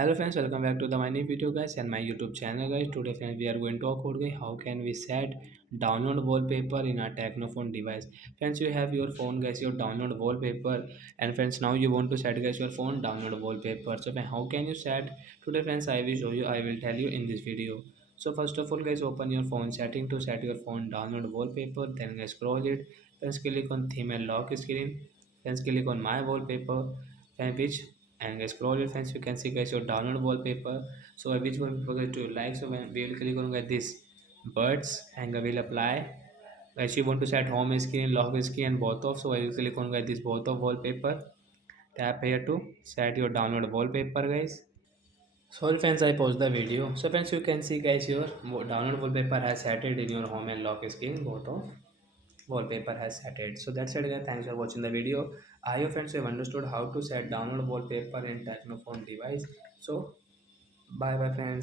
Hello friends, welcome back to the my new video guys and my YouTube channel guys. Today friends we are going to talk about guys how can we set download wallpaper in our Tecno phone device. Friends, you have your phone guys, your download wallpaper, and friends now you want to set guys your phone download wallpaper. So friends, how can you set? Today friends I will show you. I will tell you in this video. So first of all guys, open your phone setting to set your phone download wallpaper. Then guys scroll it. Then click on theme and lock screen. Then click on my wallpaper and which and guys scroll it friends, you can see guys your download wallpaper. So which wallpaper guys do you like? So when we will click on guys this birds and I will apply. Guys, you want to set home screen, lock screen and both of, so I will click on guys this both of wallpaper. Tap here to set your download wallpaper guys. Sorry friends, I paused the video. So friends, you can see guys your download wallpaper has set it in your home and lock screen both of wallpaper has set it. So that's it guys, thanks for watching the video. I hope friends you have understood how to set download wallpaper in Tecno phone device. So bye bye friends.